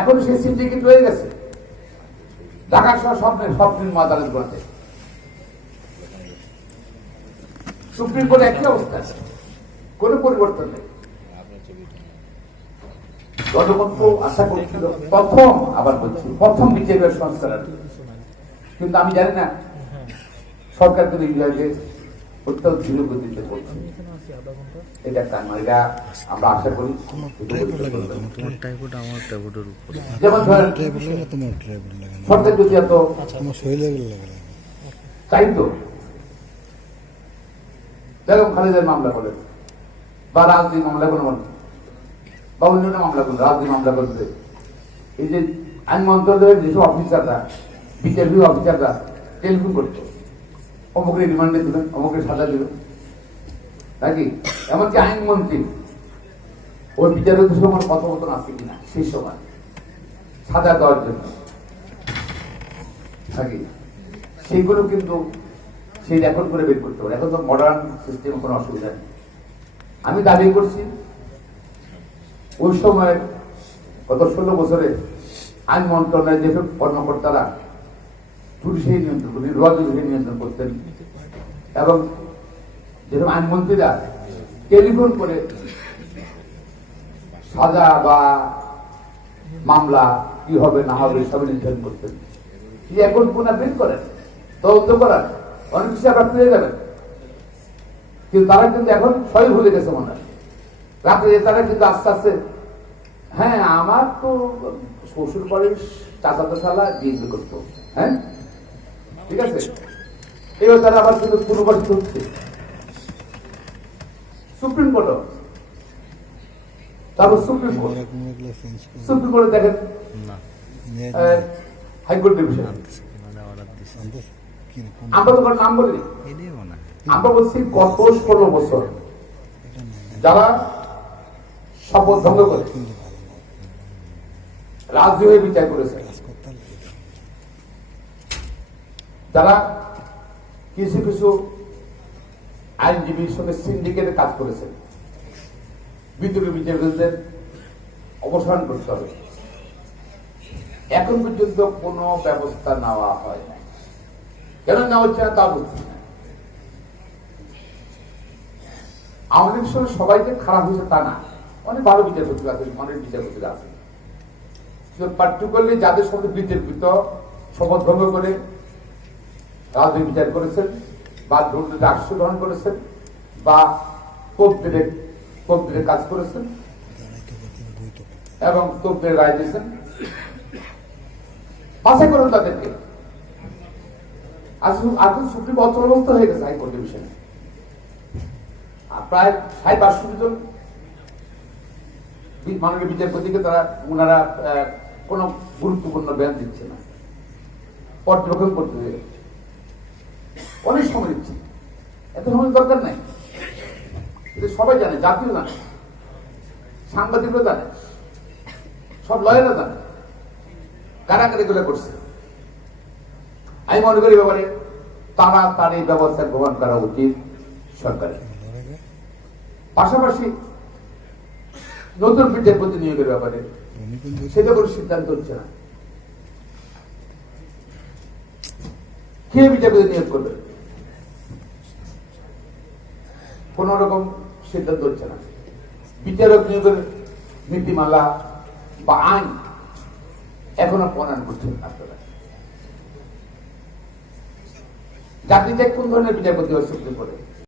এখন সেই সিন্ডিকেট রয়ে গেছে। ঢাকা সহ স্বপ্নের স্বপ্নের আদালত করতে সুপ্রিম কোর্টে একই অবস্থা আছে। কোনো পরিবর্তন নেই। আশা করছিল, প্রথম আবার বলছি, প্রথম বিজেপির সংস্কার কিন্তু আমি জানি না, সরকার কিন্তু ইংরেজি অত্যন্ত ধীর গতিতে মামলা এই যে আইন মন্ত্রণালয়ের যেসব অফিসাররা বিচারবি অফিসাররা টেলিফোন করতো। অমুকের রিমান্ডে দিবেন, অমুকের সাজা দিবেন। নাকি? এমনকি আইনমন্ত্রী, ওই বিচারকের সঙ্গে আমার কথোপকথন আছে কিনা, সেই সময়। সাজা দেওয়ার জন্য। নাকি? সেইগুলো কিন্তু সেই রেকর্ড করে বের করতে পারে। এখন তো মডার্ন সিস্টেম কোনো অসুবিধা নেই। আমি দাবি করছি, ওই সময় গত ষোলো বছরে আইন মন্ত্রণালয়ের যেসব কর্মকর্তারা পুলিশে নিয়ন্ত্রণ করতেন রোয়াজুরিকে নিয়ন্ত্রণ করতেন এবং যেসব আইনমন্ত্রীরা টেলিফোন করে সাজা বা মামলা কি হবে, না হবে, সব নির্ধারণ করতেন কি এখন পুনঃ বের করেন? তদন্ত করার। অনেক কিছু আপনার পেয়ে যাবেন। কিন্তু তারা কিন্তু এখন সবই ভুলে গেছে মনে হয়। রাত্রে তারা কিন্তু আস্তে আস্তে হ্যাঁ আমার তো শ্বশুর বাড়ির চাচাতো শালা বিয়ে করতো। হ্যাঁ? ঠিক আছে? এবার তারা আবার কিন্তু হচ্ছে। সুপ্রিম কোর্ট তারপর সুপ্রিম কোর্ট। সুপ্রিম কোর্টে দেখেন হাইকোর্ট ডিভিশন। আমরা তো নাম বলিনি। আমরা বলছি গত ষোলো বছর যারা শপথ ভঙ্গ করে রাজ্য হয়ে বিচার করেছে। যারা কিছু কিছু আইনজীবীর সঙ্গে সিন্ডিকেটে কাজ করেছেন বিদ্রোহী বিচারকদের অবসান করতে হবে। এখন পর্যন্ত কোনো ব্যবস্থা নেওয়া হয় না কেন নেওয়া হচ্ছে না তা বুঝছি না। আমাদের সঙ্গে সবাই যে খারাপ হয়েছে তা না। অনেক ভালো বিচারপতি আছে, অনেক বিচারপতি আছে। পার্টিকুলারলি যাদের সঙ্গে বিতর্কিত, শপথ ভঙ্গ করে রাজনৈতিক বিচার করেছেন, বা দুর্নীতি আশ্রয় গ্রহণ করেছেন, বা কর্তৃক কাজ করেছেন এবং কর্তৃক রায় দিয়েছেন। বাছাই করুন তাদেরকে। এখন সুপ্রিম হয়ে গেছে হাইকোর্ট ডিভিশনে আর প্রায় ষাট বাষট্টি জন মাননীয় বিচারপতিকে তারা ওনারা কোনো গুরুত্বপূর্ণ বয়ান দিচ্ছে না। পর্যবেক্ষণ করতে অনেক সময় দিচ্ছে। এত সময় দরকার নাই। এটা সবাই জানে জাতীয় জানে। সাংবাদিকরা জানে। সব লয়াররা জানে। কারা কারা এগুলো করছে? আমি মনে করি ব্যাপারে তাড়াতাড়ি ব্যবস্থা গ্রহণ করা উচিত সরকারের। পাশাপাশি নতুন বিচারপতি নিয়োগের ব্যাপারে সেটা কোনো সিদ্ধান্ত হচ্ছে না। কে বিচারপতি নিয়োগ করবে। কোন রকম সিদ্ধান্ত হচ্ছে না। বিচারক নিয়োগের নীতিমালা বা আইন এখনও প্রণয়ন করছেন আপনারা। জাতিতে কোন ধরনের বিচারপতি হয় সুপ্রিম কোর্টে